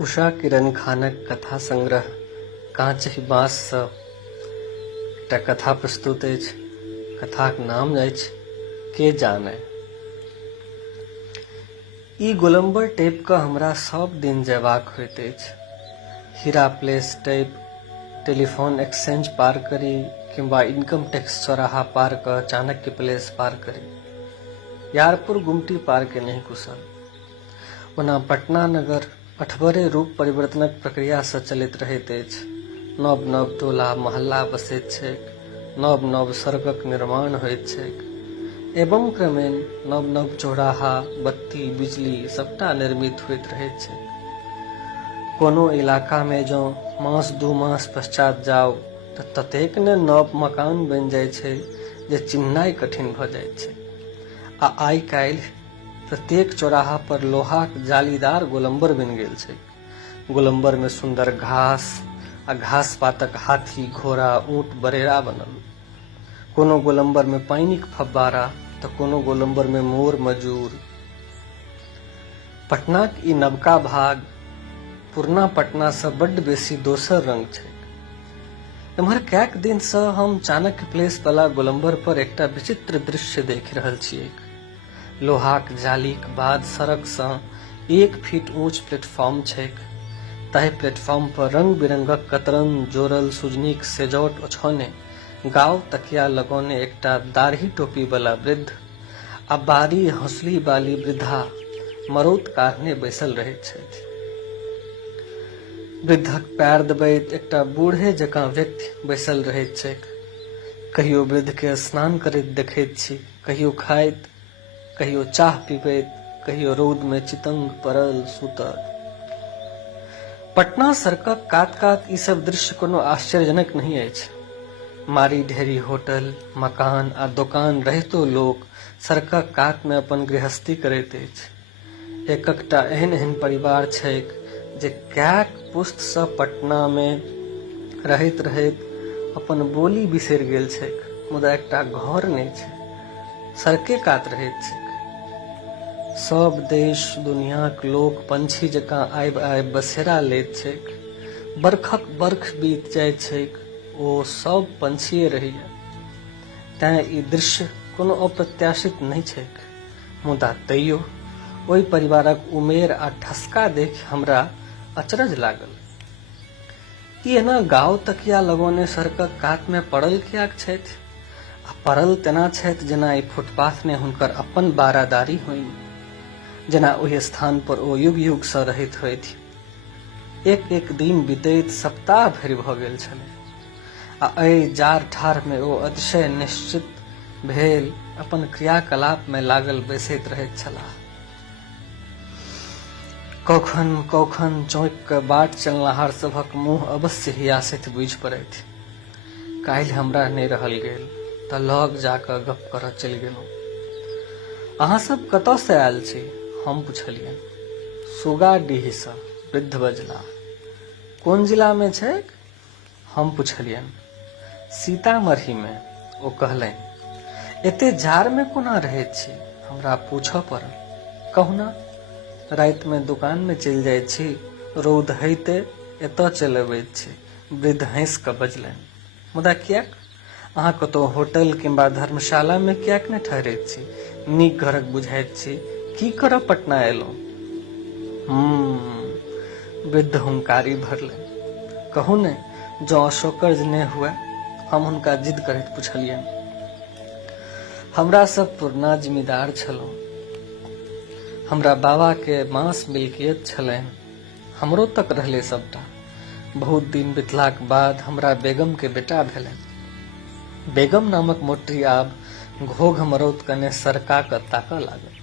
उषा किरण खानक कथा संग्रह काँचहि बाँस सँ एकटा कथा प्रस्तुत अछि। कथाक नाम अछि के जाने। ई गोलम्बर टेप क हमरा सब दिन जयबाक होइत अछि। हीरा प्लेस टेप टेलीफोन एक्सचेंज पार करी किंबा इनकम टैक्स चौराहा पार क चाणक्य प्लेस पार करी, यारपुर गुमटी पार के नहीं कुशल। ओना पटना नगर अठबरे रूप परिवर्तनक प्रक्रिया सँ चलैत रहैत अछि। नव नव टोला मोहल्ला बसैत छैक, नव नव सड़कक निर्माण होइत छैक, एवं क्रमेण नव नव चौराहा बत्ती बिजली सबटा निर्मित होइत रहैत छैक। कोनो इलाका में जँ मास दू मास पश्चात जाउ तऽ ततेक ने नव मकान बनि जाइ छै जे चिन्हनाइ कठिन भऽ जाइत छै। आ आइ काल्हि प्रत्येक चौराहा पर लोहाक जालीदार गोलंबर बनि गेल छै। गोलंबर में सुंदर घास आ घास पातक हाथी घोड़ा ऊंट बरेरा बनल। कोनो गोलंबर में पानिक फव्वारा तऽ कोनो गोलंबर में मोर मजूर। पटनाक ई नवका भाग पुरना पटना सँ बड्ड बेसी दोसर रंग छै। एम्हर कैक दिन सँ हम चाणक्य प्लेस वाला गोलंबर पर एकटा विचित्र दृश्य देख रहल छियैक। लोहाक जालीक बाद सड़क सँ 1 फीट ऊंच प्लेटफॉर्म छैक। ताहि प्लेटफॉर्म पर रंग बिरंगक कतरन जोड़ल सुजनीक सेजौट ओछौने गाव तकिया लगौने एकटा दाढ़ी टोपी वाला वृद्ध आ बारी हौसली वाली वृद्धा मरौत कारने बैसल रहैत छथि। वृद्धक पैर दबैत एकटा बूढ़े जकाँ व्यक्ति बैसल रहैत छैक। कहियो वृद्ध के स्नान करैत देखैत छी, कहियो खाइत, कहियो चाह पीबैत, कहियो रौद में चितंग पड़ल सुतल। पटना सड़कक कात कात ई सब दृश्य कोनो आश्चर्यजनक नहीं अछि। मारी ढेरी होटल मकान आ दोकान रहितो लोक सड़कक कात में अपन गृहस्थी करैत अछि। एकटा एहन एहन परिवार छैक जे कैक पुस्त सँ पटना में रहैत रहैत अपन बोली बिसरि गेल छैक, मुदा एकटा घर नहि छै, सड़के कात रहैत छैक। सब देश दुनियाक लोक पंछी जकाँ आबि आबि बसेरा लैत छैक। बरखक बरख बीत जाइत छैक, ओ सब पंछिए रहैया। तें ई दृश्य कोनो अप्रत्याशित नहीं छैक, मुदा तैयो ओहि परिवारक उमेर आ ठसका देख हमरा अचरज लागल। ई एना गाँव तकिया लगौने सड़कक कात में पड़ल कियाक छथि? आ पड़ल तेना छथि जेना ई फुटपाथ ने हुनकर अपन बारादारी होइन, जेना ओहि स्थान पर ओ युग युग सँ रहैत होथि। एक एक दिन बीतैत सप्ताह भरि भऽ गेल छलै, आ एहि जार ठार में ओ अतिशय निश्चित भेल अपन क्रियाकलाप में लागल बैसैत रहैत छलाह। कखन कखन चौंक क बाट चलनिहार सभक मुँह अवश्य हियासैत बुझि पड़ैत। काल्हि हमरा नहि रहल गेल तऽ लग जाकऽ गप करऽ चलि गेलहुँ। अहाँ सब कतऽ से आयल छी? हम पुछलियनि। सुगाडीह सँ, वृद्ध बजलाह। कोन जिला में छैक? हम पुछलियनि। सीतामढ़ी में, ओ कहलनि। एते जार में कोना रहैत छी? हमरा पूछऽ पड़ल। कहुना राति में दुकान में चलि जाइत छी, रौद होइते एतऽ चलि अबैत छी, वृद्ध हँसि कऽ बजलनि। मुदा कियाक? अहाँ कतौ होटल किंबा धर्मशाला में कियाक नहि ठहरैत छी? नीक घरक बुझाइत छी, की करऽ पटना एलहुँ? वृद्ध हुंकारी भरलनि। कहू ने, जँ अशोकर्ज ने हुए? हम हुनका जिद करैत पुछलियनि। हमरा सब पुरना जिम्मेदार छलहुँ। हमरा बाबा के मांस मिल्कियत छलनि, हमरो तक रहलै सबटा। बहुत दिन बितलाक बाद हमरा बेगम के बेटा भेलनि। बेगम नामक मोटरी आब घोघ मरौत कने सरका कऽ ताकऽ लागल।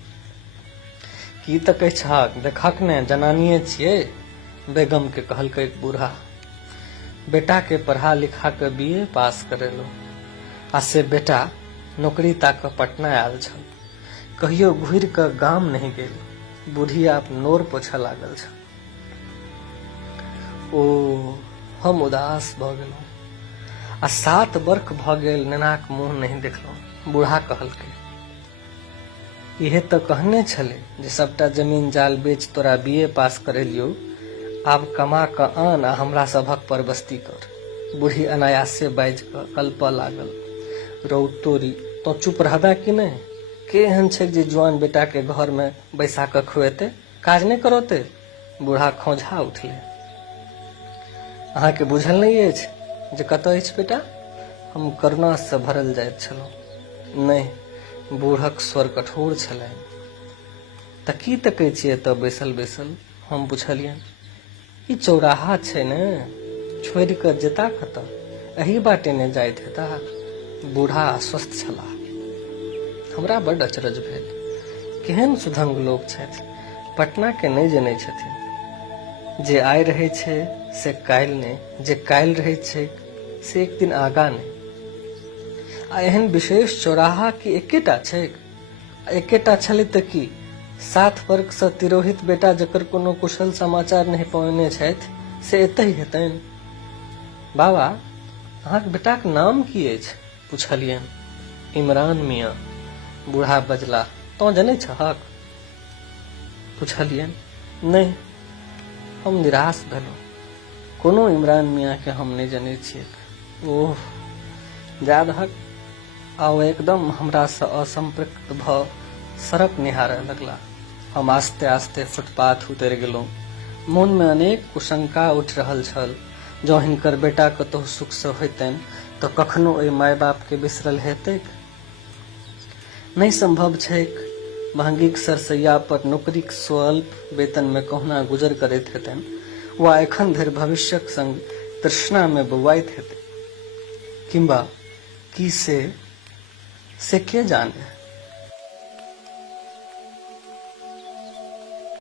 की तकै छहक, देखहक ने, जनानिये छियै, बेगम के कहलकै बूढ़ा। बेटा के पढ़ा लिखा के बीए पास करेलहुँ, आ से बेटा नौकरी ताकऽ पटना आयल छल। कहियो घुरि कऽ गाम नहीं गेल। बूढ़ी आप नोर पोछऽ लागल छल। ओ, हम उदास भऽ गेलहुँ। आ 7 वर्ष भऽ गेल नेनाक मुँह नहीं देखलहुँ। बूढ़ा कहलकै। इहे तऽ कहने छलै जे सबटा जमीन जाल बेच तोरा बीए पास करेलियौ आब कमा क आन आ हमरा सभक पर बस्ती कर। बूढ़ी अनायासे बाजि क कल्पऽ लागल, रौ तोरी, तो चुप रहबे कि नहीं? के एहन छै जे जुआन बेटा के घर में बैसा क खुएते, काज नहीं करोते? बूढ़ा खौझा उठले। अहाँके बुझल नहीं अछि जे कतऽ अछि बेटा? हम करुणा से भरल जाइत छलहुँ। नहीं, बूढ़क स्वर कठोर छलनि। तऽ की तकै छियै एतऽ बैसल बैसल? हम पुछलियनि। ई चौराहा छै ने, छोड़ि कऽ जेता कतऽ? एही बाटे ने जाइत हेता। बूढ़ा आश्वस्त छलाह। हमरा बड्ड अचरज भेल। केहन सुधंग लोक छथि, पटना के नहीं जनै छथिन। जे आइ रहै छै से काल्हि नहि, जे काल्हि रहै छै से एक दिन आगाँ नहि। आ एहन विशेष चौराहा कि एकेटा छैक? एकेटा छलै तऽ की 7 वर्ग से तिरोहित बेटा जकर कोनो कुशल समाचार नहीं पहुँचने छथि से एतहि हेतनि? बाबा, अहाँक बेटाक नाम की अछि? पुछलियनि। इमरान मियाँ। बूढ़ा बजला। तो जनै छहक? पुछलियनि। नहीं, हम निराश भेलहुँ। कोनो इमरान मियाँ के हम नहीं जनै छियैक। ओह, जा दहक। आ ओ एकदम हमरा से असंपृक्त भ सड़क निहारय लगला। हम आस्ते आस्ते फुटपाथ उतरि गेलहुँ। मोन में अनेक कुशंका उठि रहल छल। जँ हिनकर बेटा कतहु सुख से होइतनि तऽ कखनो ओहि माय बाप के बिसरल हेतैक? नहीं संभव छैक। महंगीक सरसैया पर नौकरीक स्वल्प वेतन में कहुना गुजर करैत हेतनि, वा एखन धरि भविष्यक संग तृष्णा में बौआइत हेतै। किंबा की से के जाने?